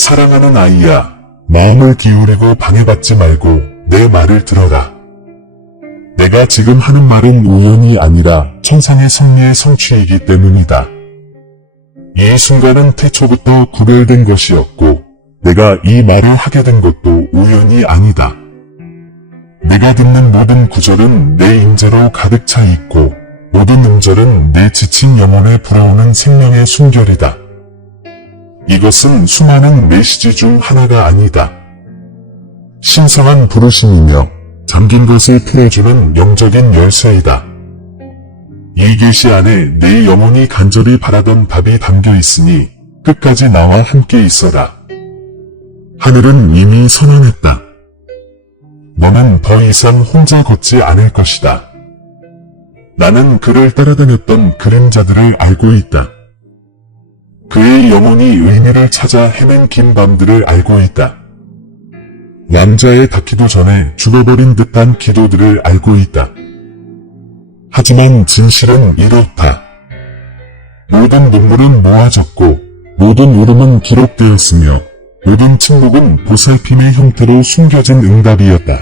사랑하는 아이야, 마음을 기울이고 방해받지 말고 내 말을 들어라. 내가 지금 하는 말은 우연이 아니라 천상의 섭리의 성취이기 때문이다. 이 순간은 태초부터 구별된 것이었고 내가 이 말을 하게 된 것도 우연이 아니다. 내가 듣는 모든 구절은 내 임재로 가득 차 있고 모든 음절은 내 지친 영혼에 불어오는 생명의 숨결이다. 이것은 수많은 메시지 중 하나가 아니다. 신성한 부르심이며 잠긴 것을 풀어주는 영적인 열쇠이다. 이 계시 안에 내 영혼이 간절히 바라던 답이 담겨 있으니 끝까지 나와 함께 있어라. 하늘은 이미 선언했다. 너는 더 이상 혼자 걷지 않을 것이다. 나는 그를 따라다녔던 그림자들을 알고 있다. 그의 영혼이 의미를 찾아 헤맨 긴 밤들을 알고 있다. 남자에 닿기도 전에 죽어버린 듯한 기도들을 알고 있다. 하지만 진실은 이렇다. 모든 눈물은 모아졌고 모든 울음은 기록되었으며 모든 침묵은 보살핌의 형태로 숨겨진 응답이었다.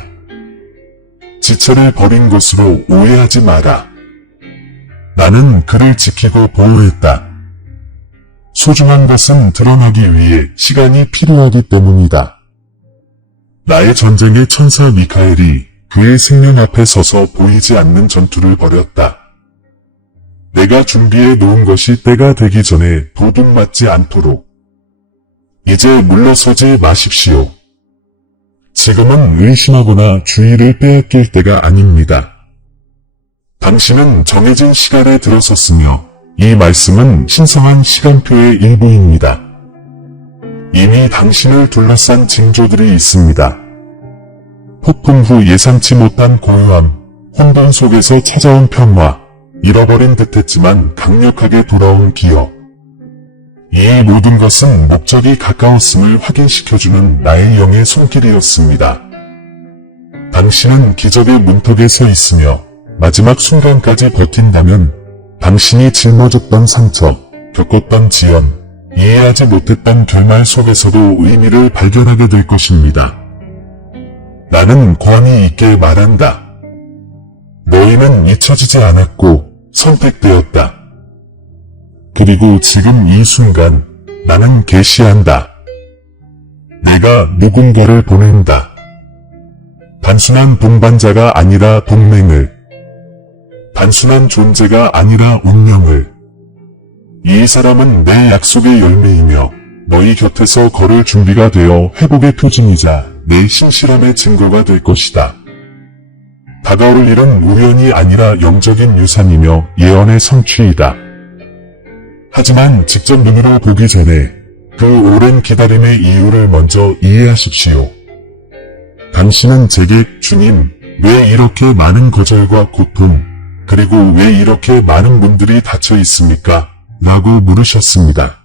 지체를 버린 것으로 오해하지 마라. 나는 그를 지키고 보호했다. 소중한 것은 드러나기 위해 시간이 필요하기 때문이다. 나의 전쟁의 천사 미카엘이 그의 생명 앞에 서서 보이지 않는 전투를 벌였다. 내가 준비해 놓은 것이 때가 되기 전에 도둑맞지 않도록. 이제 물러서지 마십시오. 지금은 의심하거나 주의를 빼앗길 때가 아닙니다. 당신은 정해진 시간에 들어섰으며 이 말씀은 신성한 시간표의 일부입니다. 이미 당신을 둘러싼 징조들이 있습니다. 폭풍 후 예상치 못한 고요함, 혼돈 속에서 찾아온 평화, 잃어버린 듯했지만 강력하게 돌아온 기억. 이 모든 것은 목적이 가까웠음을 확인시켜주는 나의 영의 손길이었습니다. 당신은 기적의 문턱에 서 있으며 마지막 순간까지 버틴다면 당신이 짊어졌던 상처, 겪었던 지연, 이해하지 못했던 결말 속에서도 의미를 발견하게 될 것입니다. 나는 권위 있게 말한다. 너희는 잊혀지지 않았고 선택되었다. 그리고 지금 이 순간 나는 계시한다. 내가 누군가를 보낸다. 단순한 동반자가 아니라 동맹을. 단순한 존재가 아니라 운명을. 이 사람은 내 약속의 열매이며 너희 곁에서 걸을 준비가 되어 회복의 표징이자 내 신실함의 증거가 될 것이다. 다가올 일은 우연이 아니라 영적인 유산이며 예언의 성취이다. 하지만 직접 눈으로 보기 전에 그 오랜 기다림의 이유를 먼저 이해하십시오. 당신은 제게 주님, 왜 이렇게 많은 거절과 고통, 그리고 왜 이렇게 많은 분들이 닫혀 있습니까? 라고 물으셨습니다.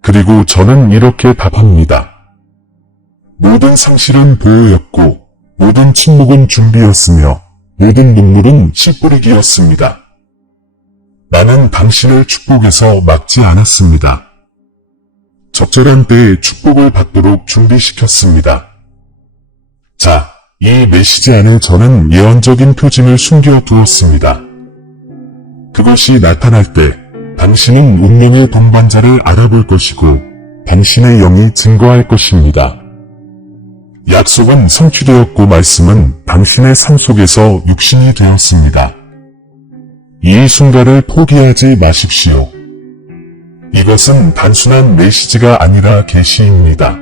그리고 저는 이렇게 답합니다. 모든 상실은 보호였고 모든 침묵은 준비였으며 모든 눈물은 씨 뿌리기였습니다. 나는 당신을 축복해서 막지 않았습니다. 적절한 때에 축복을 받도록 준비시켰습니다. 자, 이 메시지 안에 저는 예언적인 표징을 숨겨두었습니다. 그것이 나타날 때 당신은 운명의 동반자를 알아볼 것이고 당신의 영이 증거할 것입니다. 약속은 성취되었고 말씀은 당신의 삶 속에서 육신이 되었습니다. 이 순간을 포기하지 마십시오. 이것은 단순한 메시지가 아니라 계시입니다.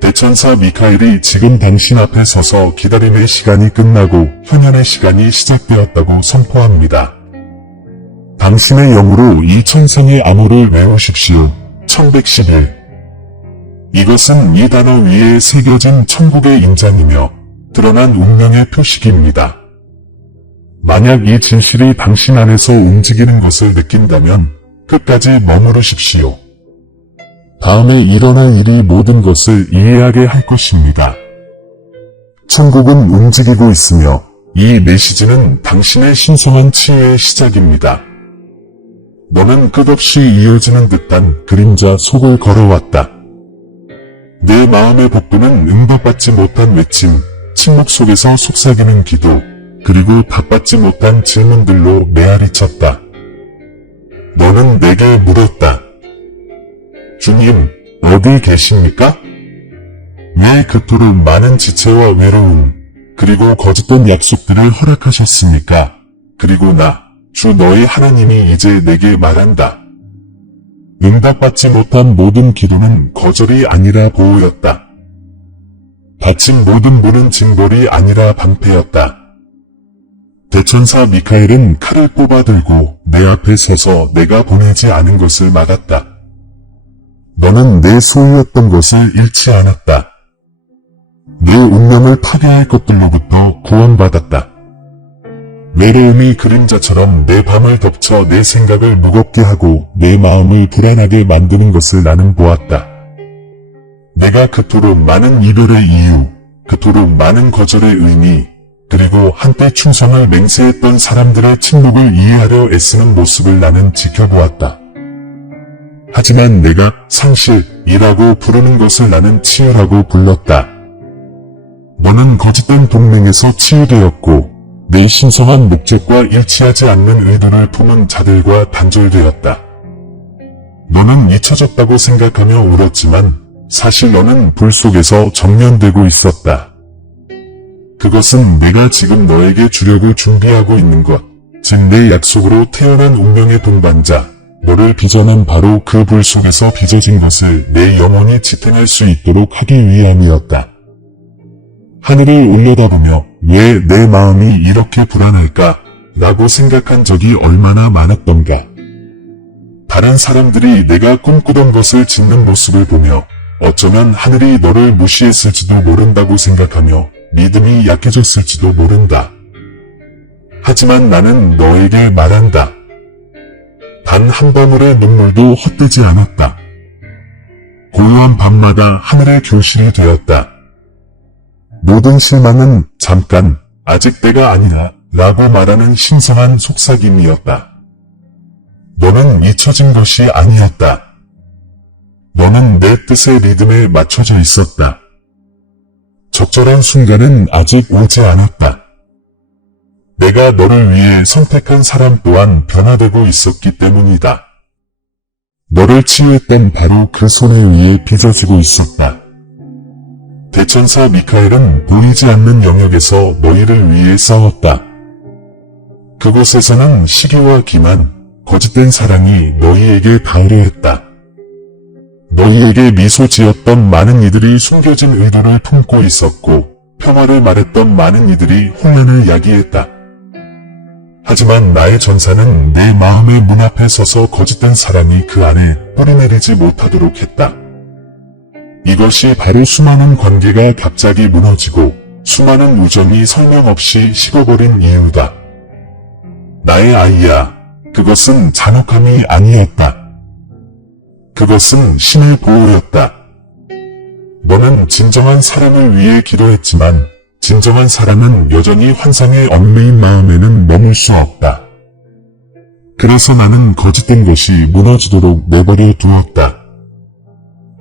대천사 미카엘이 지금 당신 앞에 서서 기다림의 시간이 끝나고 현현의 시간이 시작되었다고 선포합니다. 당신의 영으로 이 천상의 암호를 외우십시오. 1111. 이것은 이 단어 위에 새겨진 천국의 인장이며 드러난 운명의 표식입니다. 만약 이 진실이 당신 안에서 움직이는 것을 느낀다면 끝까지 머무르십시오. 다음에 일어날 일이 모든 것을 이해하게 할 것입니다. 천국은 움직이고 있으며 이 메시지는 당신의 신성한 치유의 시작입니다. 너는 끝없이 이어지는 듯한 그림자 속을 걸어왔다. 내 마음의 복부는 응답받지 못한 외침, 침묵 속에서 속삭이는 기도, 그리고 답받지 못한 질문들로 메아리쳤다. 너는 내게 물었다. 주님, 어디 계십니까? 왜 그토록 많은 지체와 외로움, 그리고 거짓된 약속들을 허락하셨습니까? 그리고 주 너희 하나님이 이제 내게 말한다. 응답받지 못한 모든 기도는 거절이 아니라 보호였다. 바친 모든 물은 징벌이 아니라 방패였다. 대천사 미카엘은 칼을 뽑아들고 내 앞에 서서 내가 보내지 않은 것을 막았다. 너는 내 소유였던 것을 잃지 않았다. 내 운명을 파괴할 것들로부터 구원받았다. 외로움이 그림자처럼 내 밤을 덮쳐 내 생각을 무겁게 하고 내 마음을 불안하게 만드는 것을 나는 보았다. 내가 그토록 많은 이별의 이유, 그토록 많은 거절의 의미, 그리고 한때 충성을 맹세했던 사람들의 침묵을 이해하려 애쓰는 모습을 나는 지켜보았다. 하지만 내가 상실이라고 부르는 것을 나는 치유라고 불렀다. 너는 거짓된 동맹에서 치유되었고 내 신성한 목적과 일치하지 않는 의도를 품은 자들과 단절되었다. 너는 잊혀졌다고 생각하며 울었지만 사실 너는 불 속에서 정련되고 있었다. 그것은 내가 지금 너에게 주려고 준비하고 있는 것, 즉 내 약속으로 태어난 운명의 동반자, 너를 빚어낸 바로 그 불 속에서 빚어진 것을 내 영혼이 지탱할 수 있도록 하기 위함이었다. 하늘을 올려다보며 왜 내 마음이 이렇게 불안할까? 라고 생각한 적이 얼마나 많았던가. 다른 사람들이 내가 꿈꾸던 것을 짓는 모습을 보며 어쩌면 하늘이 너를 무시했을지도 모른다고 생각하며 믿음이 약해졌을지도 모른다. 하지만 나는 너에게 말한다. 단 한 방울의 눈물도 헛되지 않았다. 고요한 밤마다 하늘의 교실이 되었다. 모든 실망은 잠깐, 아직 때가 아니라 라고 말하는 신성한 속삭임이었다. 너는 잊혀진 것이 아니었다. 너는 내 뜻의 리듬에 맞춰져 있었다. 적절한 순간은 아직 오지 않았다. 내가 너를 위해 선택한 사람 또한 변화되고 있었기 때문이다. 너를 치유했던 바로 그 손에 의해 빚어지고 있었다. 대천사 미카엘은 보이지 않는 영역에서 너희를 위해 싸웠다. 그곳에서는 시기와 기만, 거짓된 사랑이 너희에게 닿으려 했다. 너희에게 미소 지었던 많은 이들이 숨겨진 의도를 품고 있었고 평화를 말했던 많은 이들이 혼란을 야기했다. 하지만 나의 전사는 내 마음의 문 앞에 서서 거짓된 사랑이 그 안에 뿌리내리지 못하도록 했다. 이것이 바로 수많은 관계가 갑자기 무너지고 수많은 우정이 설명 없이 식어버린 이유다. 나의 아이야, 그것은 잔혹함이 아니었다. 그것은 신의 보호였다. 너는 진정한 사랑을 위해 기도했지만 진정한 사랑은 여전히 환상의 얽매인 마음에는 머물 수 없다. 그래서 나는 거짓된 것이 무너지도록 내버려 두었다.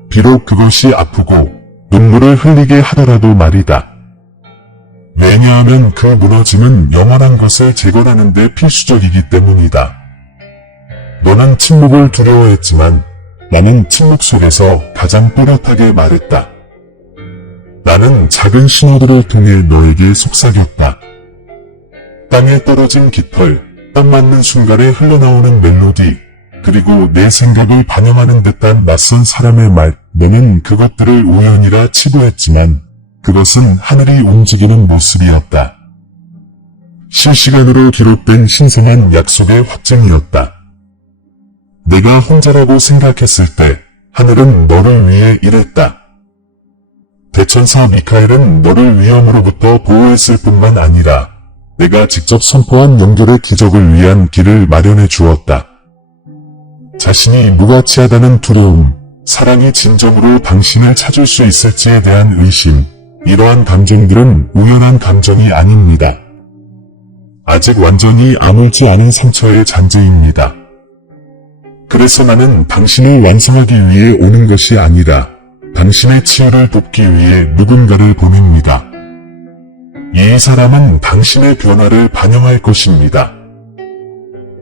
비록 그것이 아프고 눈물을 흘리게 하더라도 말이다. 왜냐하면 그 무너짐은 영원한 것을 재건하는 데 필수적이기 때문이다. 너는 침묵을 두려워했지만 나는 침묵 속에서 가장 또렷하게 말했다. 나는 작은 신호들을 통해 너에게 속삭였다. 땅에 떨어진 깃털, 딱 맞는 순간에 흘러나오는 멜로디, 그리고 내 생각을 반영하는 듯한 낯선 사람의 말, 너는 그것들을 우연이라 치부했지만 그것은 하늘이 움직이는 모습이었다. 실시간으로 기록된 신성한 약속의 확증이었다. 내가 혼자라고 생각했을 때 하늘은 너를 위해 일했다. 대천사 미카엘은 너를 위험으로부터 보호했을 뿐만 아니라 내가 직접 선포한 연결의 기적을 위한 길을 마련해 주었다. 자신이 무가치하다는 두려움, 사랑이 진정으로 당신을 찾을 수 있을지에 대한 의심, 이러한 감정들은 우연한 감정이 아닙니다. 아직 완전히 아물지 않은 상처의 잔재입니다. 그래서 나는 당신을 완성하기 위해 오는 것이 아니라 당신의 치유를 돕기 위해 누군가를 보냅니다. 이 사람은 당신의 변화를 반영할 것입니다.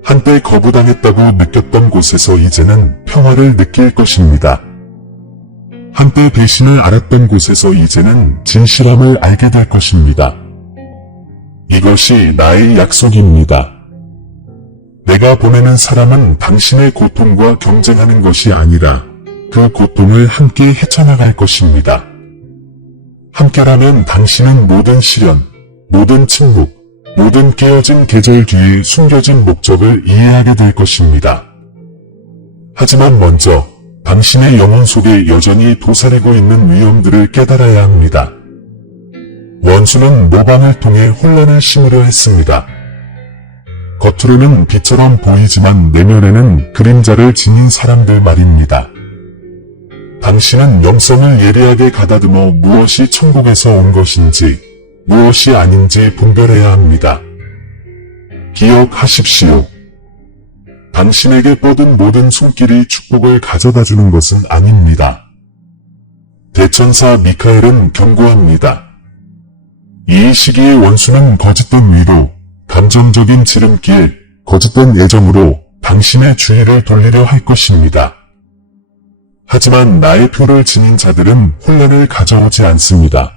한때 거부당했다고 느꼈던 곳에서 이제는 평화를 느낄 것입니다. 한때 배신을 알았던 곳에서 이제는 진실함을 알게 될 것입니다. 이것이 나의 약속입니다. 내가 보내는 사람은 당신의 고통과 경쟁하는 것이 아니라 그 고통을 함께 헤쳐나갈 것입니다. 함께라면 당신은 모든 시련, 모든 침묵, 모든 깨어진 계절 뒤에 숨겨진 목적을 이해하게 될 것입니다. 하지만 먼저 당신의 영혼 속에 여전히 도사리고 있는 위험들을 깨달아야 합니다. 원수는 모방을 통해 혼란을 심으려 했습니다. 겉으로는 빛처럼 보이지만 내면에는 그림자를 지닌 사람들 말입니다. 당신은 영성을 예리하게 가다듬어 무엇이 천국에서 온 것인지 무엇이 아닌지 분별해야 합니다. 기억하십시오. 당신에게 뻗은 모든 손길이 축복을 가져다주는 것은 아닙니다. 대천사 미카엘은 경고합니다. 이 시기의 원수는 거짓된 위로, 감정적인 지름길, 거짓된 애정으로 당신의 주의를 돌리려 할 것입니다. 하지만 나의 표를 지닌 자들은 혼란을 가져오지 않습니다.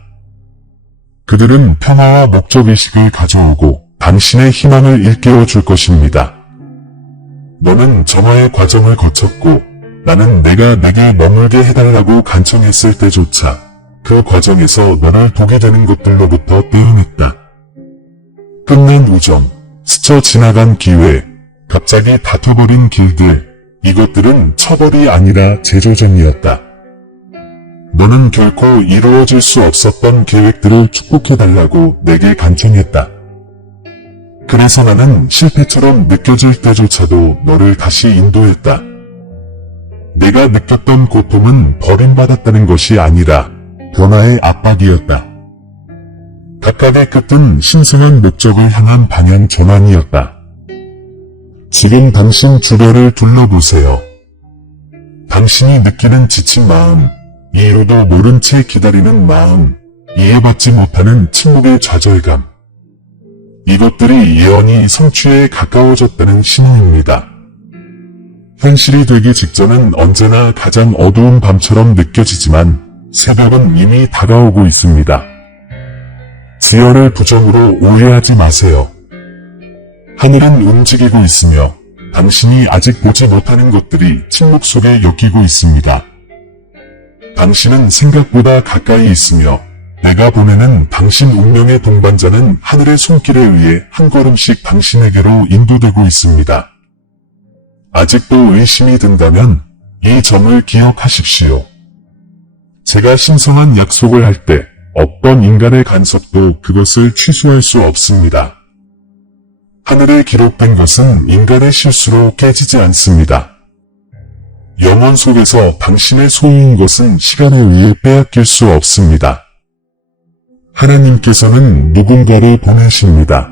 그들은 평화와 목적의식을 가져오고 당신의 희망을 일깨워 줄 것입니다. 너는 정화의 과정을 거쳤고 나는 내가 내게 머물게 해달라고 간청했을 때조차 그 과정에서 너를 보게 되는 것들로부터 떼어냈다. 끝난 우정, 스쳐 지나간 기회, 갑자기 다퉈버린 길들, 이것들은 처벌이 아니라 재조정이었다. 너는 결코 이루어질 수 없었던 계획들을 축복해달라고 내게 간청했다. 그래서 나는 실패처럼 느껴질 때조차도 너를 다시 인도했다. 내가 느꼈던 고통은 버림받았다는 것이 아니라 변화의 압박이었다. 각각의 끝은 신성한 목적을 향한 방향 전환이었다. 지금 당신 주변을 둘러보세요. 당신이 느끼는 지친 마음, 이유도 모른 채 기다리는 마음, 이해받지 못하는 침묵의 좌절감. 이것들이 예언이 성취에 가까워졌다는 신호입니다. 현실이 되기 직전은 언제나 가장 어두운 밤처럼 느껴지지만 새벽은 이미 다가오고 있습니다. 지연을 부정으로 오해하지 마세요. 하늘은 움직이고 있으며 당신이 아직 보지 못하는 것들이 침묵 속에 엮이고 있습니다. 당신은 생각보다 가까이 있으며 내가 보내는 당신 운명의 동반자는 하늘의 손길에 의해 한 걸음씩 당신에게로 인도되고 있습니다. 아직도 의심이 든다면 이 점을 기억하십시오. 제가 신성한 약속을 할 때 어떤 인간의 간섭도 그것을 취소할 수 없습니다. 하늘에 기록된 것은 인간의 실수로 깨지지 않습니다. 영혼 속에서 당신의 소유인 것은 시간에 의해 빼앗길 수 없습니다. 하나님께서는 누군가를 보내십니다.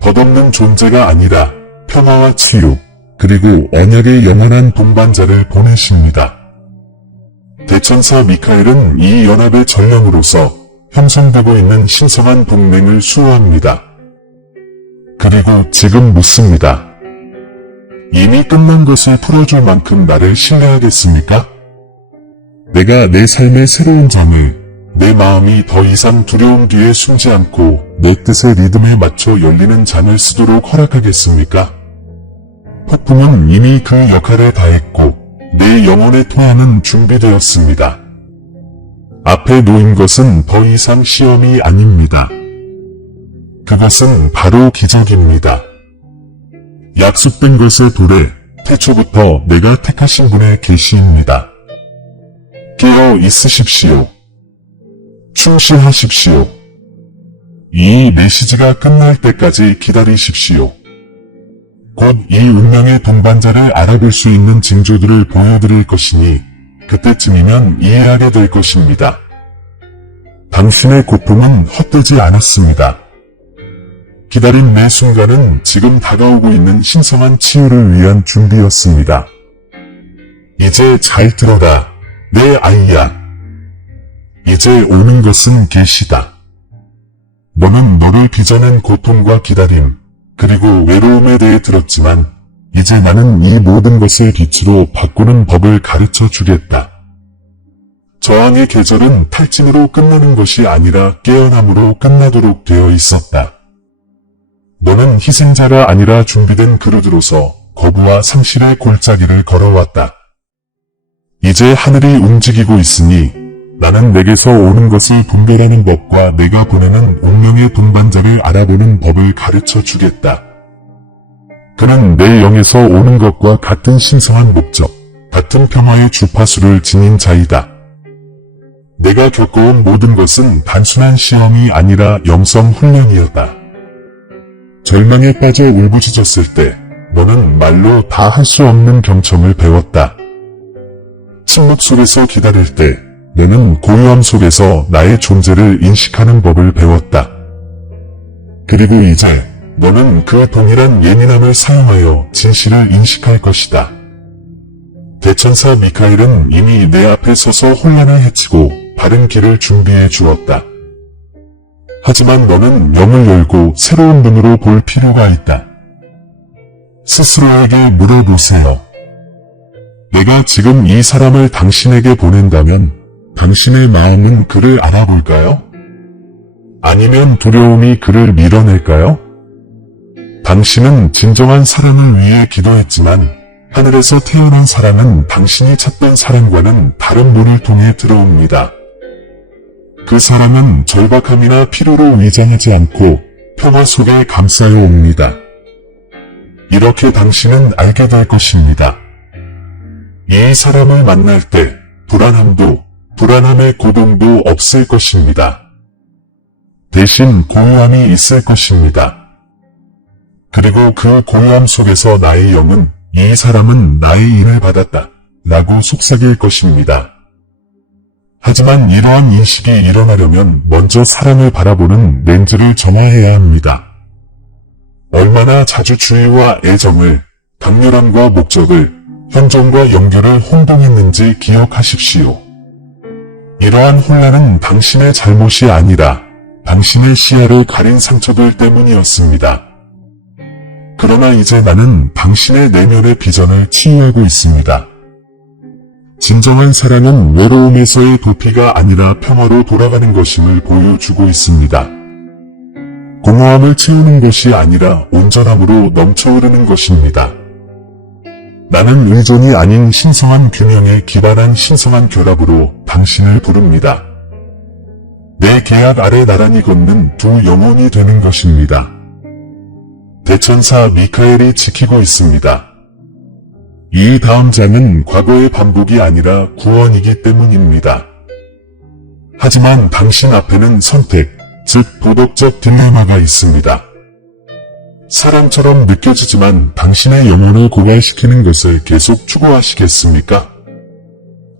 덧없는 존재가 아니라 평화와 치유, 그리고 언약의 영원한 동반자를 보내십니다. 대천사 미카엘은 이 연합의 전령으로서 형성되고 있는 신성한 동맹을 수호합니다. 그리고 지금 묻습니다. 이미 끝난 것을 풀어줄 만큼 나를 신뢰하겠습니까? 내가 내 삶의 새로운 장을, 내 마음이 더 이상 두려움 뒤에 숨지 않고 내 뜻의 리듬에 맞춰 열리는 장을 쓰도록 허락하겠습니까? 폭풍은 이미 그 역할을 다했고 내 영혼의 토양은 준비되었습니다. 앞에 놓인 것은 더 이상 시험이 아닙니다. 그것은 바로 기적입니다. 약속된 것의 도래, 태초부터 내가 택하신 분의 계시입니다. 깨어 있으십시오. 충실하십시오. 이 메시지가 끝날 때까지 기다리십시오. 곧 이 운명의 동반자를 알아볼 수 있는 징조들을 보여드릴 것이니 그때쯤이면 이해하게 될 것입니다. 당신의 고통은 헛되지 않았습니다. 기다린 매 순간은 지금 다가오고 있는 신성한 치유를 위한 준비였습니다. 이제 잘 들어라, 내 아이야. 이제 오는 것은 계시다. 너는 너를 빚어낸 고통과 기다림, 그리고 외로움에 대해 들었지만, 이제 나는 이 모든 것을 빛으로 바꾸는 법을 가르쳐 주겠다. 저항의 계절은 탈진으로 끝나는 것이 아니라 깨어남으로 끝나도록 되어 있었다. 너는 희생자가 아니라 준비된 그릇으로서 거부와 상실의 골짜기를 걸어왔다. 이제 하늘이 움직이고 있으니 나는 내게서 오는 것을 분별하는 법과 내가 보내는 운명의 동반자를 알아보는 법을 가르쳐 주겠다. 그는 내 영에서 오는 것과 같은 신성한 목적, 같은 평화의 주파수를 지닌 자이다. 내가 겪어온 모든 것은 단순한 시험이 아니라 영성 훈련이었다. 절망에 빠져 울부짖었을 때 너는 말로 다 할 수 없는 경청을 배웠다. 침묵 속에서 기다릴 때 너는 고요함 속에서 나의 존재를 인식하는 법을 배웠다. 그리고 이제 너는 그 동일한 예민함을 사용하여 진실을 인식할 것이다. 대천사 미카엘은 이미 내 앞에 서서 혼란을 해치고 바른 길을 준비해 주었다. 하지만 너는 영을 열고 새로운 눈으로 볼 필요가 있다. 스스로에게 물어보세요. 내가 지금 이 사람을 당신에게 보낸다면 당신의 마음은 그를 알아볼까요? 아니면 두려움이 그를 밀어낼까요? 당신은 진정한 사랑을 위해 기도했지만 하늘에서 태어난 사랑은 당신이 찾던 사랑과는 다른 문을 통해 들어옵니다. 그 사랑은 절박함이나 피로로 위장하지 않고 평화 속에 감싸여 옵니다. 이렇게 당신은 알게 될 것입니다. 이 사람을 만날 때 불안함도 불안함의 고동도 없을 것입니다. 대신 고요함이 있을 것입니다. 그리고 그 고요함 속에서 나의 영은 이 사람은 나의 인을 받았다 라고 속삭일 것입니다. 하지만 이러한 인식이 일어나려면 먼저 사랑을 바라보는 렌즈를 정화해야 합니다. 얼마나 자주 주의와 애정을, 강렬함과 목적을, 현존과 연결을 혼동했는지 기억하십시오. 이러한 혼란은 당신의 잘못이 아니라 당신의 시야를 가린 상처들 때문이었습니다. 그러나 이제 나는 당신의 내면의 비전을 치유하고 있습니다. 진정한 사랑은 외로움에서의 도피가 아니라 평화로 돌아가는 것임을 보여주고 있습니다. 공허함을 채우는 것이 아니라 온전함으로 넘쳐흐르는 것입니다. 나는 의존이 아닌 신성한 균형에 기반한 신성한 결합으로 당신을 부릅니다. 내 계약 아래 나란히 걷는 두 영혼이 되는 것입니다. 대천사 미카엘이 지키고 있습니다. 이 다음 장은 과거의 반복이 아니라 구원이기 때문입니다. 하지만 당신 앞에는 선택, 즉 도덕적 딜레마가 있습니다. 사랑처럼 느껴지지만 당신의 영혼을 고갈시키는 것을 계속 추구하시겠습니까?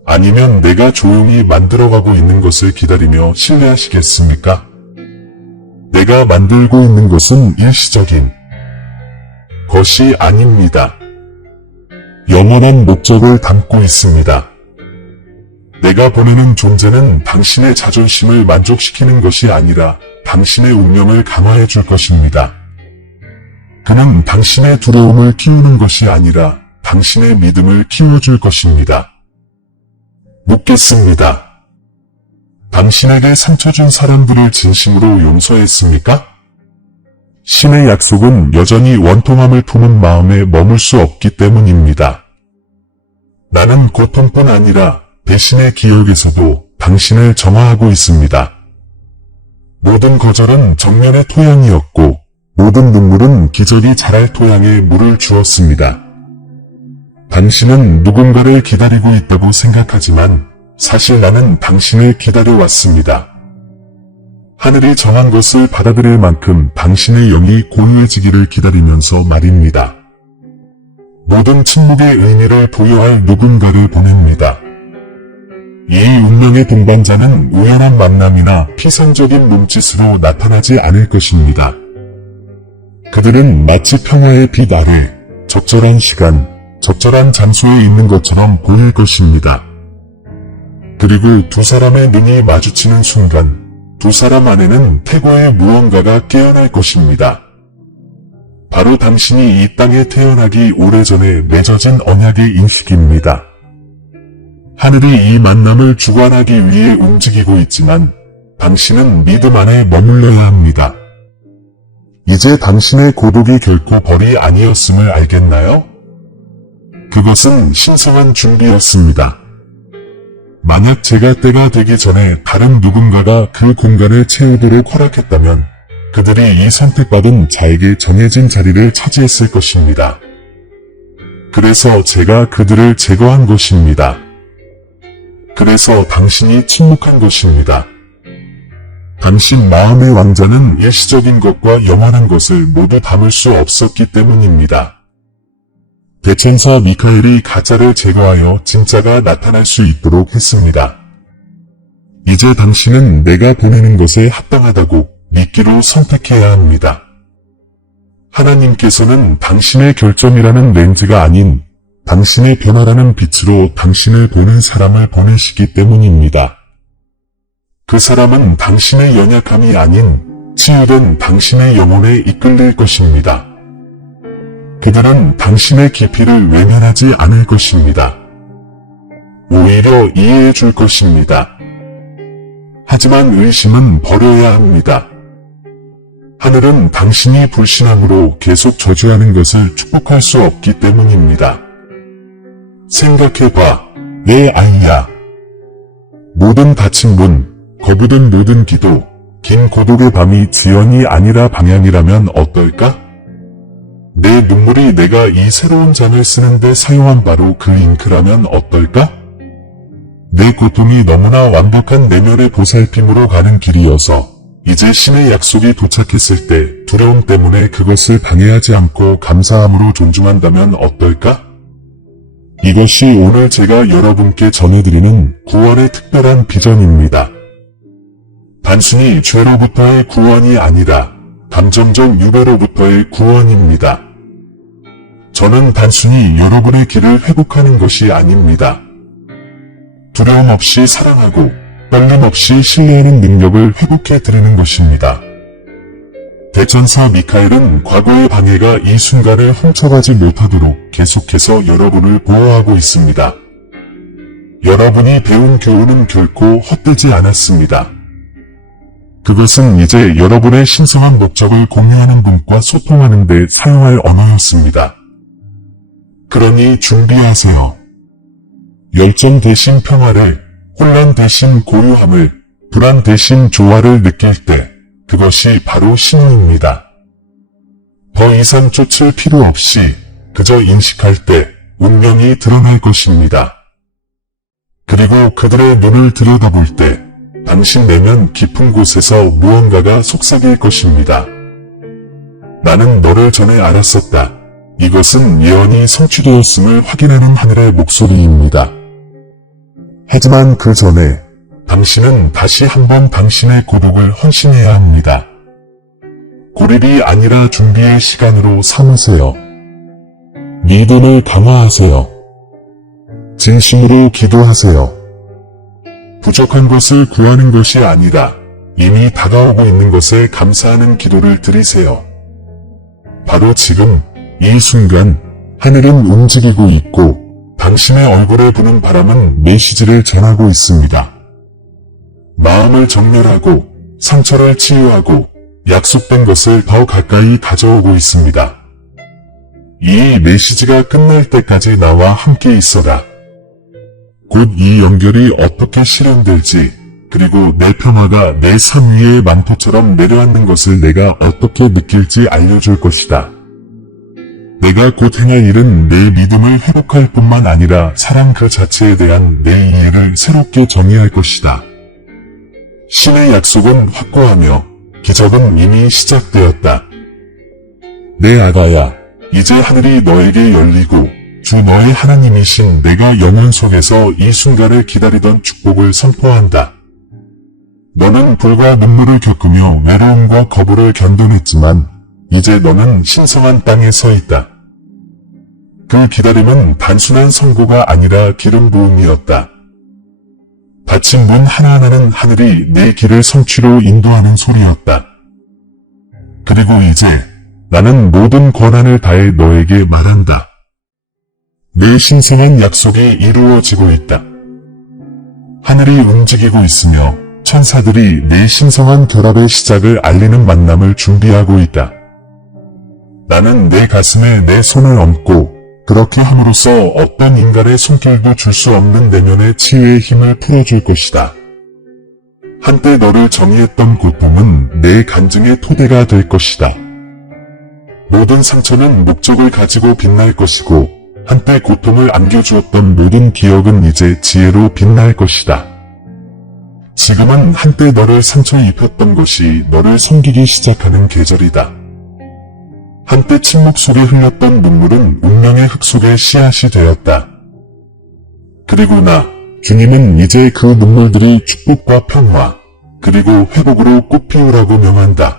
아니면 내가 조용히 만들어가고 있는 것을 기다리며 신뢰하시겠습니까? 내가 만들고 있는 것은 일시적인 것이 아닙니다. 영원한 목적을 담고 있습니다. 내가 보내는 존재는 당신의 자존심을 만족시키는 것이 아니라 당신의 운명을 강화해 줄 것입니다. 그는 당신의 두려움을 키우는 것이 아니라 당신의 믿음을 키워줄 것입니다. 묻겠습니다. 당신에게 상처 준 사람들을 진심으로 용서했습니까? 신의 약속은 여전히 원통함을 품은 마음에 머물 수 없기 때문입니다. 나는 고통뿐 아니라 배신의 기억에서도 당신을 정화하고 있습니다. 모든 거절은 정면의 토양이었고 모든 눈물은 기적이 자랄 토양에 물을 주었습니다. 당신은 누군가를 기다리고 있다고 생각하지만 사실 나는 당신을 기다려왔습니다. 하늘이 정한 것을 받아들일 만큼 당신의 영이 고요해지기를 기다리면서 말입니다. 모든 침묵의 의미를 부여할 누군가를 보냅니다. 이 운명의 동반자는 우연한 만남이나 피상적인 몸짓으로 나타나지 않을 것입니다. 그들은 마치 평화의 빛 아래 적절한 시간, 적절한 장소에 있는 것처럼 보일 것입니다. 그리고 두 사람의 눈이 마주치는 순간 두 사람 안에는 태고의 무언가가 깨어날 것입니다. 바로 당신이 이 땅에 태어나기 오래전에 맺어진 언약의 인식입니다. 하늘이 이 만남을 주관하기 위해 움직이고 있지만 당신은 믿음 안에 머물러야 합니다. 이제 당신의 고독이 결코 벌이 아니었음을 알겠나요? 그것은 신성한 준비였습니다. 만약 제가 때가 되기 전에 다른 누군가가 그 공간을 채우도록 허락했다면 그들이 이 선택받은 자에게 정해진 자리를 차지했을 것입니다. 그래서 제가 그들을 제거한 것입니다. 그래서 당신이 침묵한 것입니다. 당신 마음의 왕자는 일시적인 것과 영원한 것을 모두 담을 수 없었기 때문입니다. 대천사 미카엘이 가짜를 제거하여 진짜가 나타날 수 있도록 했습니다. 이제 당신은 내가 보내는 것에 합당하다고 믿기로 선택해야 합니다. 하나님께서는 당신의 결점이라는 렌즈가 아닌 당신의 변화라는 빛으로 당신을 보는 사람을 보내시기 때문입니다. 그 사람은 당신의 연약함이 아닌 치유된 당신의 영혼에 이끌릴 것입니다. 그들은 당신의 깊이를 외면하지 않을 것입니다. 오히려 이해해 줄 것입니다. 하지만 의심은 버려야 합니다. 하늘은 당신이 불신앙으로 계속 저주하는 것을 축복할 수 없기 때문입니다. 생각해봐, 내 아이야. 모든 닫힌 문, 거부된 모든 기도, 긴 고독의 밤이 지연이 아니라 방향이라면 어떨까? 내 눈물이 내가 이 새로운 장을 쓰는데 사용한 바로 그 잉크라면 어떨까? 내 고통이 너무나 완벽한 내면의 보살핌으로 가는 길이어서 이제 신의 약속이 도착했을 때 두려움 때문에 그것을 방해하지 않고 감사함으로 존중한다면 어떨까? 이것이 오늘 제가 여러분께 전해드리는 구원의 특별한 비전입니다. 단순히 죄로부터의 구원이 아니라 감정적 유배로부터의 구원입니다. 저는 단순히 여러분의 길을 회복하는 것이 아닙니다. 두려움 없이 사랑하고 떨림 없이 신뢰하는 능력을 회복해 드리는 것입니다. 대천사 미카엘은 과거의 방해가 이 순간을 훔쳐가지 못하도록 계속해서 여러분을 보호하고 있습니다. 여러분이 배운 교훈은 결코 헛되지 않았습니다. 그것은 이제 여러분의 신성한 목적을 공유하는 분과 소통하는 데 사용할 언어였습니다. 그러니 준비하세요. 열정 대신 평화를, 혼란 대신 고요함을, 불안 대신 조화를 느낄 때 그것이 바로 신호입니다. 더 이상 쫓을 필요 없이 그저 인식할 때 운명이 드러날 것입니다. 그리고 그들의 눈을 들여다볼 때 당신 내면 깊은 곳에서 무언가가 속삭일 것입니다. 나는 너를 전에 알았었다. 이것은 예언이 성취되었음을 확인하는 하늘의 목소리입니다. 하지만 그 전에 당신은 다시 한번 당신의 고독을 헌신해야 합니다. 고립이 아니라 준비의 시간으로 삼으세요. 믿음을 강화하세요. 진심으로 기도하세요. 부족한 것을 구하는 것이 아니라 이미 다가오고 있는 것에 감사하는 기도를 드리세요. 바로 지금 이 순간 하늘은 움직이고 있고 당신의 얼굴에 부는 바람은 메시지를 전하고 있습니다. 마음을 정렬하고 상처를 치유하고 약속된 것을 더 가까이 가져오고 있습니다. 이 메시지가 끝날 때까지 나와 함께 있어라. 곧 이 연결이 어떻게 실현될지, 그리고 내 평화가 내 삶 위에 만토처럼 내려앉는 것을 내가 어떻게 느낄지 알려줄 것이다. 내가 곧 행할 일은 내 믿음을 회복할 뿐만 아니라 사랑 그 자체에 대한 내 이해를 새롭게 정의할 것이다. 신의 약속은 확고하며 기적은 이미 시작되었다. 내 아가야, 이제 하늘이 너에게 열리고 주 너의 하나님이신 내가 영혼 속에서 이 순간을 기다리던 축복을 선포한다. 너는 불과 눈물을 겪으며 외로움과 거부를 견뎌냈지만 이제 너는 신성한 땅에 서 있다. 그 기다림은 단순한 선고가 아니라 기름 부음이었다. 닫힌 문 하나하나는 하늘이 내 길을 성취로 인도하는 소리였다. 그리고 이제 나는 모든 권한을 다해 너에게 말한다. 내 신성한 약속이 이루어지고 있다. 하늘이 움직이고 있으며 천사들이 내 신성한 결합의 시작을 알리는 만남을 준비하고 있다. 나는 내 가슴에 내 손을 얹고 그렇게 함으로써 어떤 인간의 손길도 줄 수 없는 내면의 치유의 힘을 풀어줄 것이다. 한때 너를 정의했던 고통은 내 간증의 토대가 될 것이다. 모든 상처는 목적을 가지고 빛날 것이고 한때 고통을 안겨주었던 모든 기억은 이제 지혜로 빛날 것이다. 지금은 한때 너를 상처 입혔던 것이 너를 섬기기 시작하는 계절이다. 한때 침묵 속에 흘렸던 눈물은 운명의 흙 속에 씨앗이 되었다. 그리고 나, 주님은 이제 그 눈물들이 축복과 평화, 그리고 회복으로 꽃피우라고 명한다.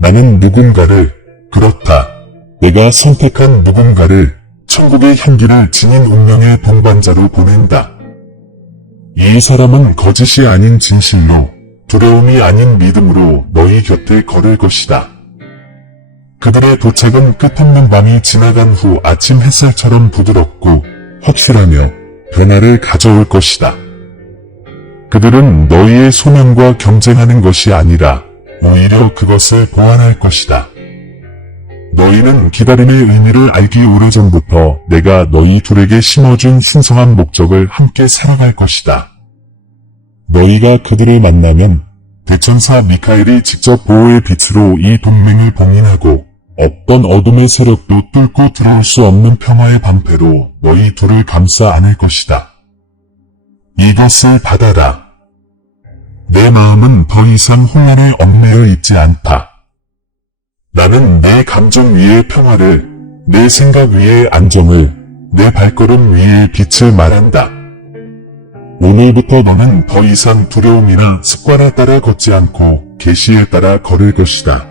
나는 누군가를, 그렇다. 내가 선택한 누군가를 천국의 향기를 지닌 운명의 동반자로 보낸다. 이 사람은 거짓이 아닌 진실로, 두려움이 아닌 믿음으로 너희 곁에 걸을 것이다. 그들의 도착은 끝없는 밤이 지나간 후 아침 햇살처럼 부드럽고 확실하며 변화를 가져올 것이다. 그들은 너희의 소명과 경쟁하는 것이 아니라 오히려 그것을 보완할 것이다. 너희는 기다림의 의미를 알기 오래전부터 내가 너희 둘에게 심어준 신성한 목적을 함께 살아갈 것이다. 너희가 그들을 만나면 대천사 미카엘이 직접 보호의 빛으로 이 동맹을 봉인하고 어떤 어둠의 세력도 뚫고 들어올 수 없는 평화의 방패로 너희 둘을 감싸 안을 것이다. 이것을 받아라. 내 마음은 더 이상 혼란에 얽매여 있지 않다. 나는 내 감정 위의 평화를, 내 생각 위의 안정을, 내 발걸음 위의 빛을 말한다. 오늘부터 너는 더 이상 두려움이나 습관에 따라 걷지 않고 계시에 따라 걸을 것이다.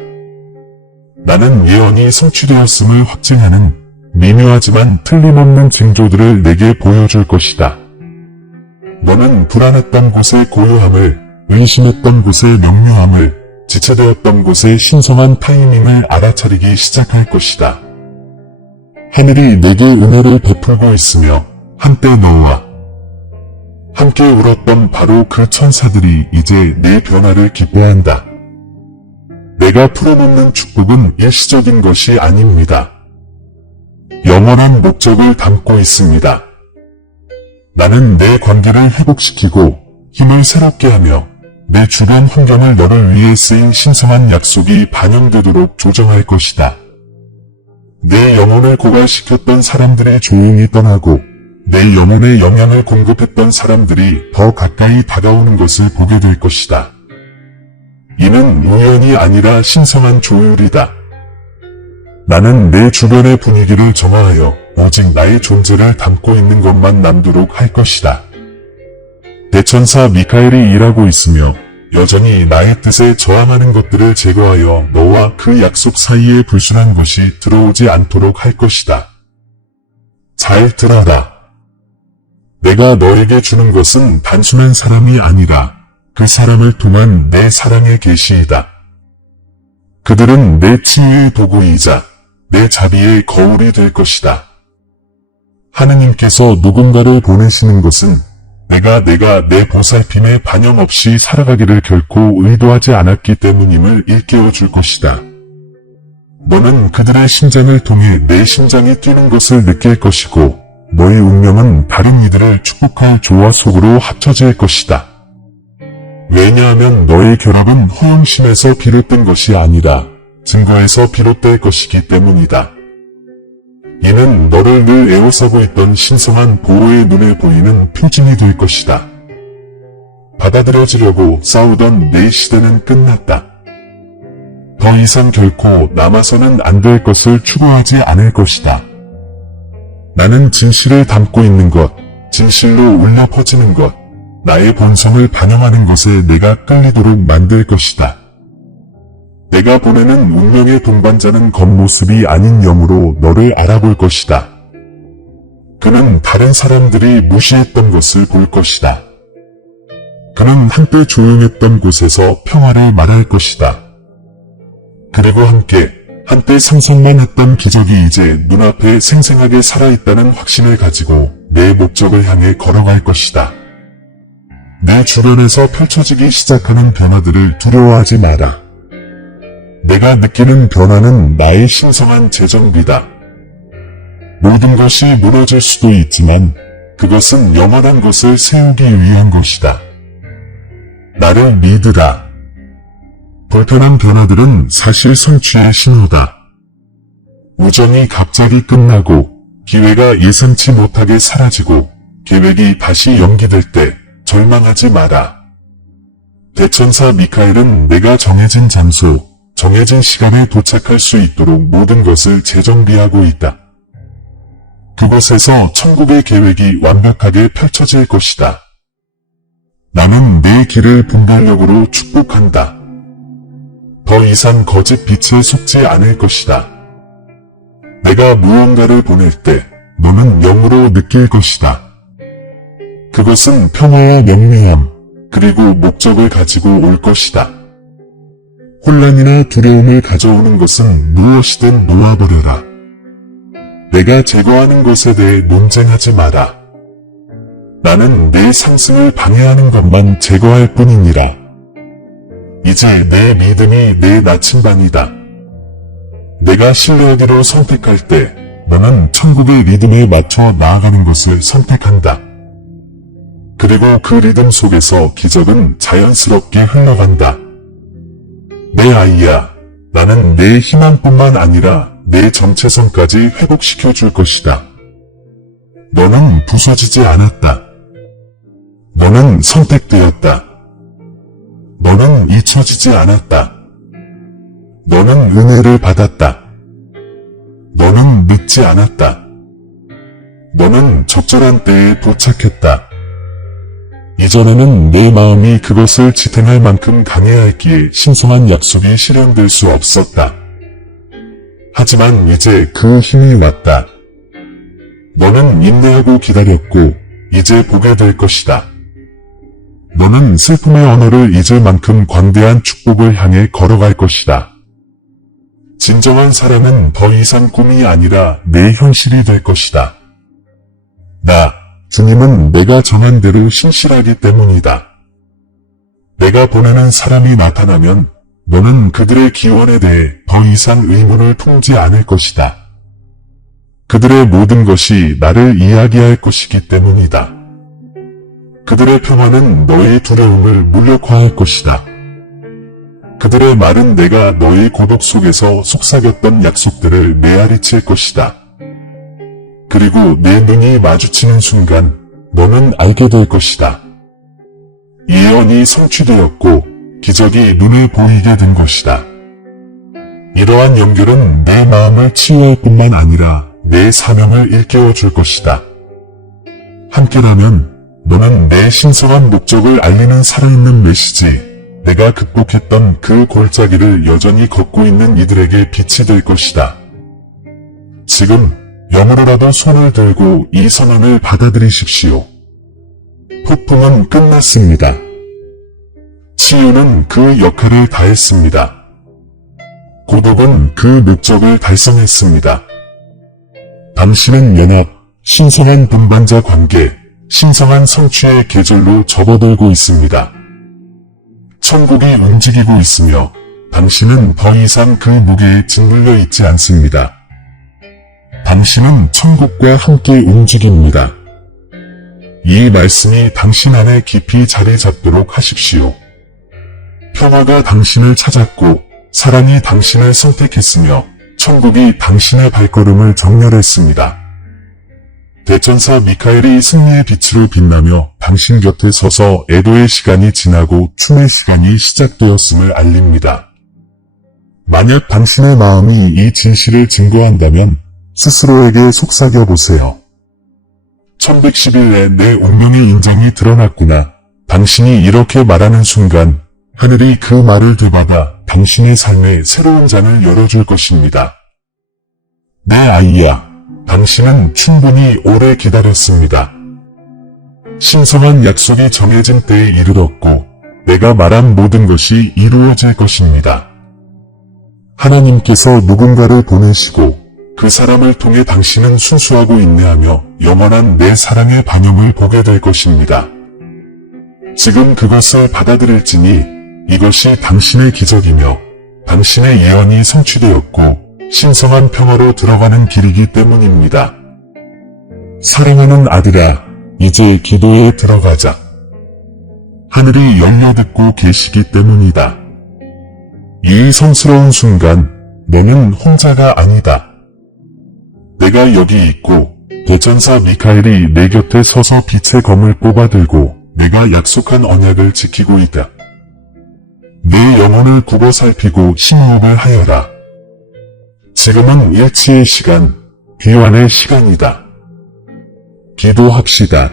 나는 예언이 성취되었음을 확증하는 미묘하지만 틀림없는 징조들을 내게 보여줄 것이다. 너는 불안했던 곳의 고요함을, 의심했던 곳의 명료함을, 지체되었던 곳의 신성한 타이밍을 알아차리기 시작할 것이다. 하늘이 내게 은혜를 베풀고 있으며 한때 너와 함께 울었던 바로 그 천사들이 이제 내 변화를 기뻐한다. 내가 풀어놓는 축복은 일시적인 것이 아닙니다. 영원한 목적을 담고 있습니다. 나는 내 관계를 회복시키고 힘을 새롭게 하며 내 주변 환경을 너를 위해 쓰인 신성한 약속이 반영되도록 조정할 것이다. 내 영혼을 고갈시켰던 사람들이 조용히 떠나고 내 영혼에 영향을 공급했던 사람들이 더 가까이 다가오는 것을 보게 될 것이다. 이는 우연이 아니라 신성한 조율이다. 나는 내 주변의 분위기를 정화하여 오직 나의 존재를 담고 있는 것만 남도록 할 것이다. 대천사 미카엘이 일하고 있으며 여전히 나의 뜻에 저항하는 것들을 제거하여 너와 그 약속 사이에 불순한 것이 들어오지 않도록 할 것이다. 잘 들어라. 내가 너에게 주는 것은 단순한 사람이 아니라 그 사람을 통한 내 사랑의 계시이다. 그들은 내 치유의 도구이자 내 자비의 거울이 될 것이다. 하느님께서 누군가를 보내시는 것은 내가 내 보살핌에 반영 없이 살아가기를 결코 의도하지 않았기 때문임을 일깨워 줄 것이다. 너는 그들의 심장을 통해 내 심장이 뛰는 것을 느낄 것이고 너의 운명은 다른 이들을 축복할 조화 속으로 합쳐질 것이다. 왜냐하면 너의 결합은 허영심에서 비롯된 것이 아니라 증거에서 비롯될 것이기 때문이다. 이는 너를 늘 에워싸고 있던 신성한 보호의 눈에 보이는 표징이 될 것이다. 받아들여지려고 싸우던 내 시대는 끝났다. 더 이상 결코 남아서는 안 될 것을 추구하지 않을 것이다. 나는 진실을 담고 있는 것, 진실로 울려 퍼지는 것, 나의 본성을 반영하는 것에 내가 끌리도록 만들 것이다. 내가 보내는 운명의 동반자는 겉모습이 아닌 영으로 너를 알아볼 것이다. 그는 다른 사람들이 무시했던 것을 볼 것이다. 그는 한때 조용했던 곳에서 평화를 말할 것이다. 그리고 한때 상상만 했던 기적이 이제 눈앞에 생생하게 살아있다는 확신을 가지고 내 목적을 향해 걸어갈 것이다. 내 주변에서 펼쳐지기 시작하는 변화들을 두려워하지 마라. 내가 느끼는 변화는 나의 신성한 재정비다. 모든 것이 무너질 수도 있지만 그것은 영원한 것을 세우기 위한 것이다. 나를 믿으라. 불편한 변화들은 사실 성취의 신호다. 우정이 갑자기 끝나고 기회가 예상치 못하게 사라지고 계획이 다시 연기될 때 절망하지 마라. 대천사 미카엘은 내가 정해진 장소, 정해진 시간에 도착할 수 있도록 모든 것을 재정비하고 있다. 그곳에서 천국의 계획이 완벽하게 펼쳐질 것이다. 나는 내 길을 분별력으로 축복한다. 더 이상 거짓 빛에 속지 않을 것이다. 내가 무언가를 보낼 때 너는 영으로 느낄 것이다. 그것은 평화와 명료함, 그리고 목적을 가지고 올 것이다. 혼란이나 두려움을 가져오는 것은 무엇이든 놓아버려라. 내가 제거하는 것에 대해 논쟁하지 마라. 나는 내 상승을 방해하는 것만 제거할 뿐이니라. 이제 내 믿음이 내 나침반이다. 내가 신뢰하기로 선택할 때 너는 천국의 리듬에 맞춰 나아가는 것을 선택한다. 그리고 그 리듬 속에서 기적은 자연스럽게 흘러간다. 내 아이야, 나는 내 희망뿐만 아니라 내 정체성까지 회복시켜 줄 것이다. 너는 부서지지 않았다. 너는 선택되었다. 너는 잊혀지지 않았다. 너는 은혜를 받았다. 너는 늦지 않았다. 너는 적절한 때에 도착했다. 이전에는 내 마음이 그것을 지탱할 만큼 강해야했기에 신성한 약속이 실현될 수 없었다. 하지만 이제 그 힘이 왔다. 너는 인내하고 기다렸고 이제 보게 될 것이다. 너는 슬픔의 언어를 잊을 만큼 광대한 축복을 향해 걸어갈 것이다. 진정한 사랑은 더 이상 꿈이 아니라 내 현실이 될 것이다. 주님은 내가 정한 대로 신실하기 때문이다. 내가 보내는 사람이 나타나면 너는 그들의 기원에 대해 더 이상 의문을 품지 않을 것이다. 그들의 모든 것이 나를 이야기할 것이기 때문이다. 그들의 평화는 너의 두려움을 무력화할 것이다. 그들의 말은 내가 너의 고독 속에서 속삭였던 약속들을 메아리칠 것이다. 그리고 내 눈이 마주치는 순간 너는 알게 될 것이다. 예언이 성취되었고 기적이 눈에 보이게 된 것이다. 이러한 연결은 내 마음을 치유할 뿐만 아니라 내 사명을 일깨워 줄 것이다. 함께라면 너는 내 신성한 목적을 알리는 살아있는 메시지, 내가 극복했던 그 골짜기를 여전히 걷고 있는 이들에게 빛이 될 것이다. 지금 영으로라도 손을 들고 이 선언을 받아들이십시오. 폭풍은 끝났습니다. 치유는 그 역할을 다했습니다. 고독은 그 목적을 달성했습니다. 당신은 연합, 신성한 동반자 관계, 신성한 성취의 계절로 접어들고 있습니다. 천국이 움직이고 있으며 당신은 더 이상 그 무게에 짓눌려 있지 않습니다. 당신은 천국과 함께 움직입니다. 이 말씀이 당신 안에 깊이 자리 잡도록 하십시오. 평화가 당신을 찾았고 사랑이 당신을 선택했으며 천국이 당신의 발걸음을 정렬했습니다. 대천사 미카엘이 승리의 빛으로 빛나며 당신 곁에 서서 애도의 시간이 지나고 춤의 시간이 시작되었음을 알립니다. 만약 당신의 마음이 이 진실을 증거한다면 스스로에게 속삭여 보세요. 1111에 내 운명의 인정이 드러났구나. 당신이 이렇게 말하는 순간 하늘이 그 말을 되받아 당신의 삶에 새로운 장을 열어줄 것입니다. 내 아이야, 당신은 충분히 오래 기다렸습니다. 신성한 약속이 정해진 때에 이르렀고, 내가 말한 모든 것이 이루어질 것입니다. 하나님께서 누군가를 보내시고, 그 사람을 통해 당신은 순수하고 인내하며 영원한 내 사랑의 반영을 보게 될 것입니다. 지금 그것을 받아들일지니 이것이 당신의 기적이며 당신의 예언이 성취되었고 신성한 평화로 들어가는 길이기 때문입니다. 사랑하는 아들아, 이제 기도에 들어가자. 하늘이 열려듣고 계시기 때문이다. 이 성스러운 순간 너는 혼자가 아니다. 내가 여기 있고 대천사 미카엘이 내 곁에 서서 빛의 검을 뽑아들고 내가 약속한 언약을 지키고 있다. 내 영혼을 굽어 살피고 심호흡을 하여라. 지금은 일치의 시간, 귀환의 시간이다. 기도합시다.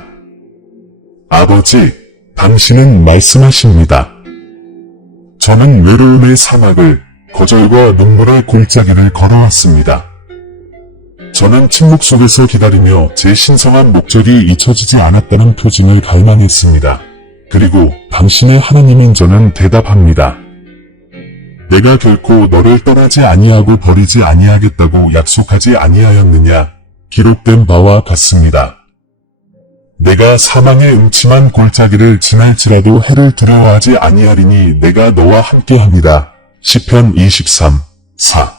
아버지, 당신은 말씀하십니다. 저는 외로움의 사막을, 거절과 눈물의 골짜기를 걸어왔습니다. 저는 침묵 속에서 기다리며 제 신성한 목적이 잊혀지지 않았다는 표징을 갈망했습니다. 그리고 당신의 하나님인 저는 대답합니다. 내가 결코 너를 떠나지 아니하고 버리지 아니하겠다고 약속하지 아니하였느냐? 기록된 바와 같습니다. 내가 사망의 음침한 골짜기를 지날지라도 해를 두려워하지 아니하리니 내가 너와 함께합니다. 시편 23, 4.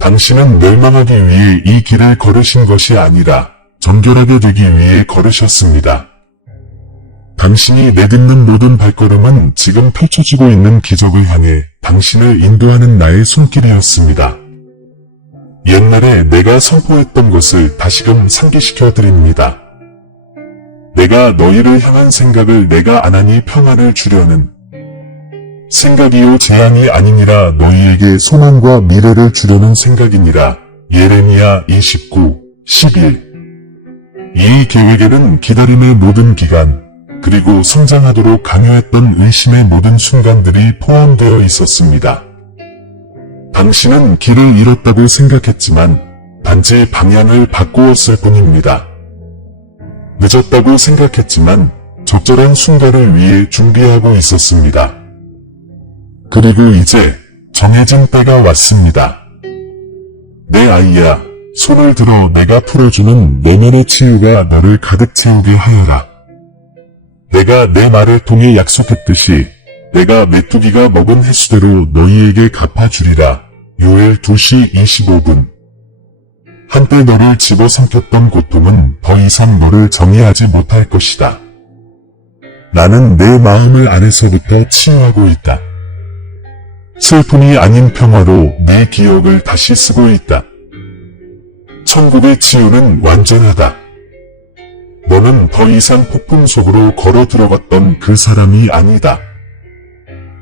당신은 멸망하기 위해 이 길을 걸으신 것이 아니라 정결하게 되기 위해 걸으셨습니다. 당신이 내딛는 모든 발걸음은 지금 펼쳐지고 있는 기적을 향해 당신을 인도하는 나의 손길이었습니다. 옛날에 내가 선포했던 것을 다시금 상기시켜 드립니다. 내가 너희를 향한 생각을 내가 안 하니 평안을 주려는 생각이요 재앙이 아니니라 너희에게 소망과 미래를 주려는 생각이니라. 예레미야 29, 11. 이 계획에는 기다림의 모든 기간, 그리고 성장하도록 강요했던 의심의 모든 순간들이 포함되어 있었습니다. 당신은 길을 잃었다고 생각했지만 단지 방향을 바꾸었을 뿐입니다. 늦었다고 생각했지만 적절한 순간을 위해 준비하고 있었습니다. 그리고 이제 정해진 때가 왔습니다. 내 아이야, 손을 들어 내가 풀어주는 내면의 치유가 너를 가득 채우게 하여라. 내가 내 말을 통해 약속했듯이 내가 메뚜기가 먹은 횟수대로 너희에게 갚아주리라. 요엘 2시 25분. 한때 너를 집어삼켰던 고통은 더 이상 너를 정의하지 못할 것이다. 나는 내 마음을 안에서부터 치유하고 있다. 슬픔이 아닌 평화로 내 기억을 다시 쓰고 있다. 천국의 치유는 완전하다. 너는 더 이상 폭풍 속으로 걸어 들어갔던 그 사람이 아니다.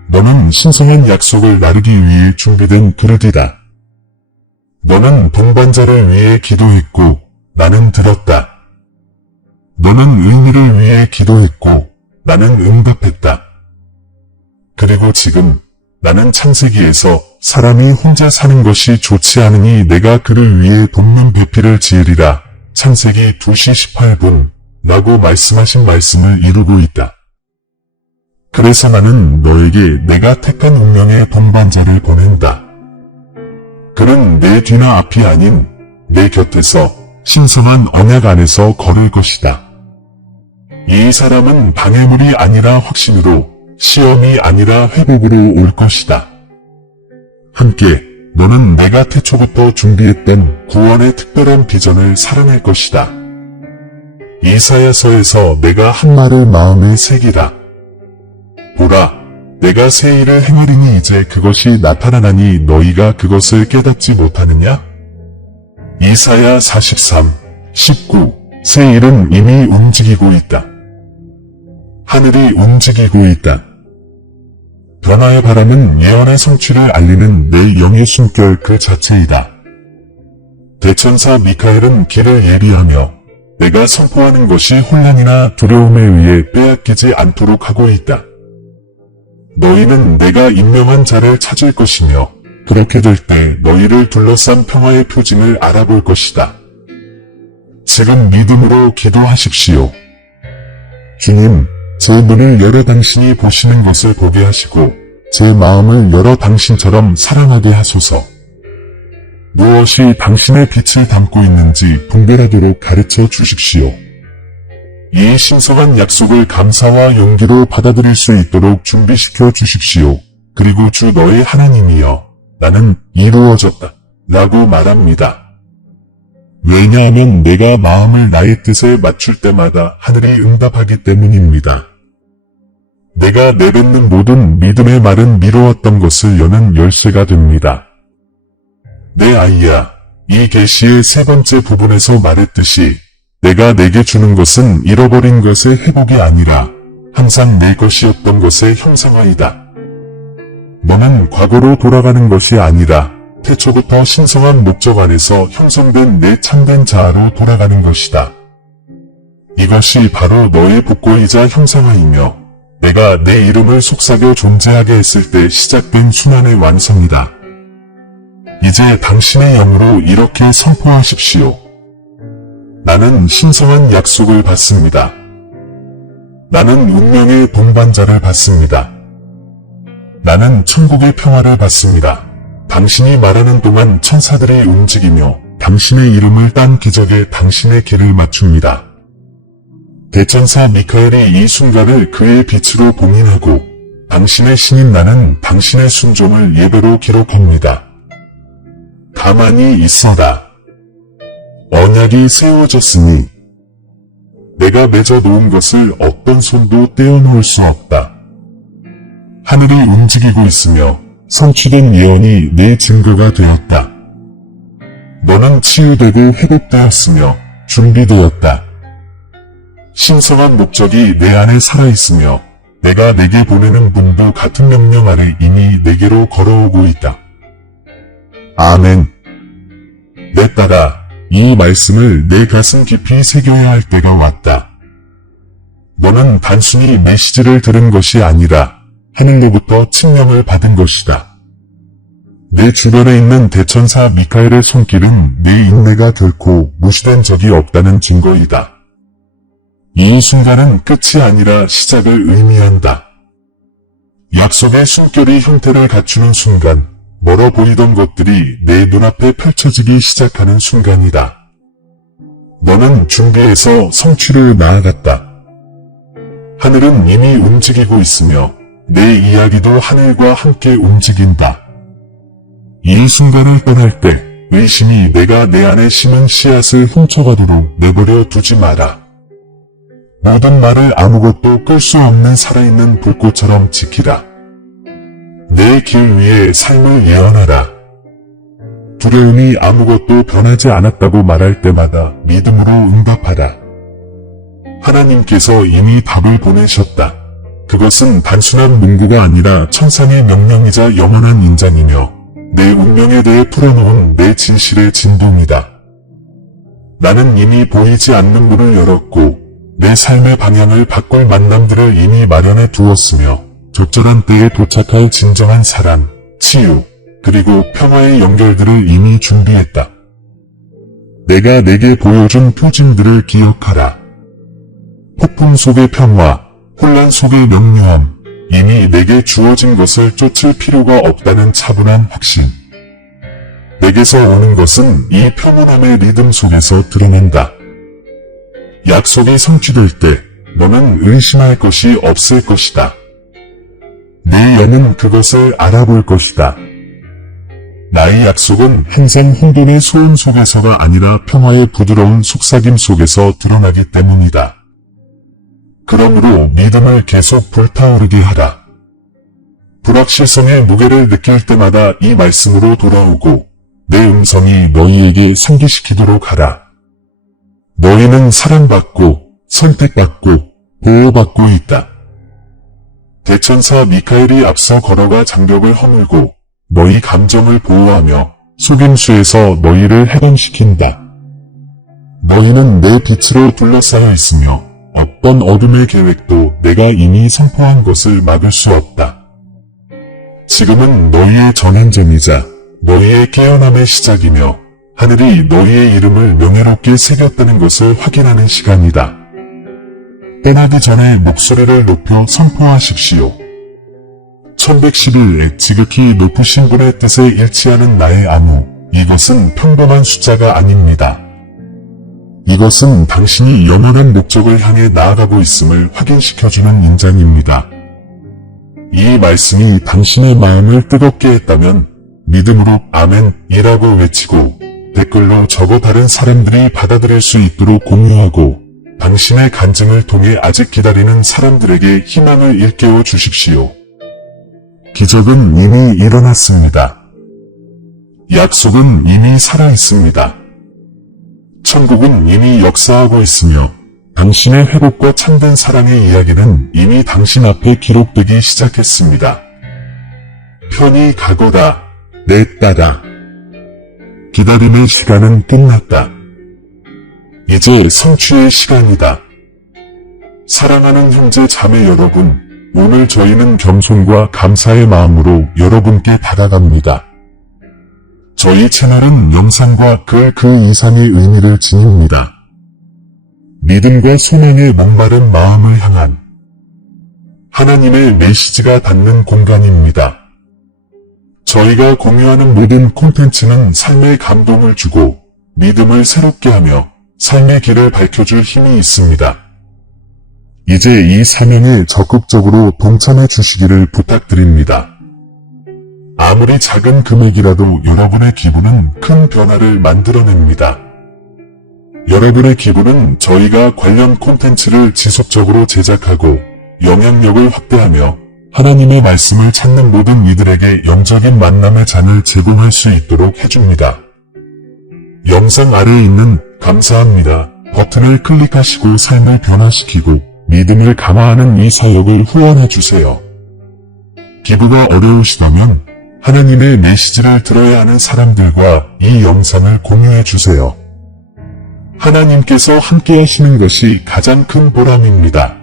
너는 신성한 약속을 나르기 위해 준비된 그릇이다. 너는 동반자를 위해 기도했고 나는 들었다. 너는 의미를 위해 기도했고 나는 응답했다. 그리고 지금 나는 창세기에서 사람이 혼자 사는 것이 좋지 않으니 내가 그를 위해 돕는 배필을 지으리라. 창세기 2시 18분 라고 말씀하신 말씀을 이루고 있다. 그래서 나는 너에게 내가 택한 운명의 동반자를 보낸다. 그는 내 뒤나 앞이 아닌 내 곁에서 신성한 언약 안에서 걸을 것이다. 이 사람은 방해물이 아니라 확신으로, 시험이 아니라 회복으로 올 것이다. 함께 너는 내가 태초부터 준비했던 구원의 특별한 비전을 살아낼 것이다. 이사야서에서 내가 한 말을 마음에 새기라. 보라, 내가 새 일을 행하리니 이제 그것이 나타나나니 너희가 그것을 깨닫지 못하느냐? 이사야 43, 19. 새 일은 이미 움직이고 있다. 하늘이 움직이고 있다. 변화의 바람은 예언의 성취를 알리는 내 영의 숨결 그 자체이다. 대천사 미카엘은 길을 예비하며 내가 선포하는 것이 혼란이나 두려움에 의해 빼앗기지 않도록 하고 있다. 너희는 내가 임명한 자를 찾을 것이며 그렇게 될 때 너희를 둘러싼 평화의 표징을 알아볼 것이다. 지금 믿음으로 기도하십시오. 주님, 제 눈을 열어 당신이 보시는 것을 보게 하시고 제 마음을 열어 당신처럼 사랑하게 하소서. 무엇이 당신의 빛을 담고 있는지 분별하도록 가르쳐 주십시오. 이 신성한 약속을 감사와 용기로 받아들일 수 있도록 준비시켜 주십시오. 그리고 주 너의 하나님이여, 나는 이루어졌다 라고 말합니다. 왜냐하면 내가 마음을 나의 뜻에 맞출 때마다 하늘이 응답하기 때문입니다. 내가 내뱉는 모든 믿음의 말은 미루었던 것을 여는 열쇠가 됩니다. 내 아이야, 이 계시의 세 번째 부분에서 말했듯이 내가 내게 주는 것은 잃어버린 것의 회복이 아니라 항상 내 것이었던 것의 형상화이다. 너는 과거로 돌아가는 것이 아니라 태초부터 신성한 목적 안에서 형성된 내 참된 자아로 돌아가는 것이다. 이것이 바로 너의 복고이자 형상화이며 내가 내 이름을 속삭여 존재하게 했을 때 시작된 순환의 완성이다. 이제 당신의 영으로 이렇게 선포하십시오. 나는 신성한 약속을 받습니다. 나는 운명의 동반자를 받습니다. 나는 천국의 평화를 받습니다. 당신이 말하는 동안 천사들이 움직이며 당신의 이름을 딴 기적에 당신의 길을 맞춥니다. 대천사 미카엘이 이 순간을 그의 빛으로 봉인하고 당신의 신인 나는 당신의 순종을 예배로 기록합니다. 가만히 있어라. 언약이 세워졌으니 내가 맺어 놓은 것을 어떤 손도 떼어놓을 수 없다. 하늘이 움직이고 있으며 성취된 예언이 내 증거가 되었다. 너는 치유되고 회복되었으며 준비되었다. 신성한 목적이 내 안에 살아있으며 내가 내게 보내는 분도 같은 명령 아래 이미 내게로 걸어오고 있다. 아멘. 내 딸아, 이 말씀을 내 가슴 깊이 새겨야 할 때가 왔다. 너는 단순히 메시지를 들은 것이 아니라 하늘로부터 칙령을 받은 것이다. 내 주변에 있는 대천사 미카엘의 손길은 내 인내가 결코 무시된 적이 없다는 증거이다. 이 순간은 끝이 아니라 시작을 의미한다. 약속의 숨결이 형태를 갖추는 순간, 멀어 보이던 것들이 내 눈앞에 펼쳐지기 시작하는 순간이다. 너는 준비해서 성취를 나아갔다. 하늘은 이미 움직이고 있으며 내 이야기도 하늘과 함께 움직인다. 이 순간을 떠날 때 의심이 내가 내 안에 심은 씨앗을 훔쳐가도록 내버려 두지 마라. 모든 말을 아무것도 끌 수 없는 살아있는 불꽃처럼 지키라. 내 길 위에 삶을 예언하라. 두려움이 아무것도 변하지 않았다고 말할 때마다 믿음으로 응답하라. 하나님께서 이미 답을 보내셨다. 그것은 단순한 문구가 아니라 천상의 명령이자 영원한 인장이며 내 운명에 대해 풀어놓은 내 진실의 진동이다. 나는 이미 보이지 않는 문을 열었고 내 삶의 방향을 바꿀 만남들을 이미 마련해 두었으며 적절한 때에 도착할 진정한 사랑, 치유, 그리고 평화의 연결들을 이미 준비했다. 내가 내게 보여준 표징들을 기억하라. 폭풍 속의 평화, 혼란 속의 명료함, 이미 내게 주어진 것을 쫓을 필요가 없다는 차분한 확신. 내게서 오는 것은 이 평온함의 리듬 속에서 드러난다. 약속이 성취될 때 너는 의심할 것이 없을 것이다. 내 영은 그것을 알아볼 것이다. 나의 약속은 항상 혼돈의 소음 속에서가 아니라 평화의 부드러운 속삭임 속에서 드러나기 때문이다. 그러므로 믿음을 계속 불타오르게 하라. 불확실성의 무게를 느낄 때마다 이 말씀으로 돌아오고 내 음성이 너희에게 상기시키도록 하라. 너희는 사랑받고 선택받고 보호받고 있다. 대천사 미카엘이 앞서 걸어가 장벽을 허물고 너희 감정을 보호하며 속임수에서 너희를 해방시킨다. 너희는 내 빛으로 둘러싸여 있으며 어떤 어둠의 계획도 내가 이미 선포한 것을 막을 수 없다. 지금은 너희의 전환점이자 너희의 깨어남의 시작이며 하늘이 너희의 이름을 명예롭게 새겼다는 것을 확인하는 시간이다. 떠나기 전에 목소리를 높여 선포하십시오. 1111의 지극히 높으신 분의 뜻에 일치하는 나의 암호. 이것은 평범한 숫자가 아닙니다. 이것은 당신이 영원한 목적을 향해 나아가고 있음을 확인시켜주는 인장입니다. 이 말씀이 당신의 마음을 뜨겁게 했다면 믿음으로 아멘이라고 외치고 댓글로 적어 다른 사람들이 받아들일 수 있도록 공유하고 당신의 간증을 통해 아직 기다리는 사람들에게 희망을 일깨워 주십시오. 기적은 이미 일어났습니다. 약속은 이미 살아있습니다. 천국은 이미 역사하고 있으며 당신의 회복과 참된 사랑의 이야기는 이미 당신 앞에 기록되기 시작했습니다. 편히 가거라, 내 딸아. 기다림의 시간은 끝났다. 이제 성취의 시간이다. 사랑하는 형제 자매 여러분, 오늘 저희는 겸손과 감사의 마음으로 여러분께 다가갑니다. 저희 채널은 영상과 글 그 이상의 의미를 지닙니다. 믿음과 소망에 목마른 마음을 향한 하나님의 메시지가 닿는 공간입니다. 저희가 공유하는 모든 콘텐츠는 삶의 감동을 주고 믿음을 새롭게 하며 삶의 길을 밝혀줄 힘이 있습니다. 이제 이 사명에 적극적으로 동참해 주시기를 부탁드립니다. 아무리 작은 금액이라도 여러분의 기부는 큰 변화를 만들어냅니다. 여러분의 기부는 저희가 관련 콘텐츠를 지속적으로 제작하고 영향력을 확대하며 하나님의 말씀을 찾는 모든 이들에게 영적인 만남의 잔을 제공할 수 있도록 해줍니다. 영상 아래에 있는 감사합니다 버튼을 클릭하시고 삶을 변화시키고 믿음을 강화하는 이 사역을 후원해주세요. 기부가 어려우시다면 하나님의 메시지를 들어야 하는 사람들과 이 영상을 공유해주세요. 하나님께서 함께 하시는 것이 가장 큰 보람입니다.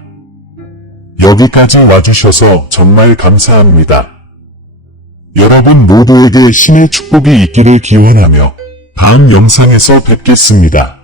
여기까지 와주셔서 정말 감사합니다. 여러분 모두에게 신의 축복이 있기를 기원하며 다음 영상에서 뵙겠습니다.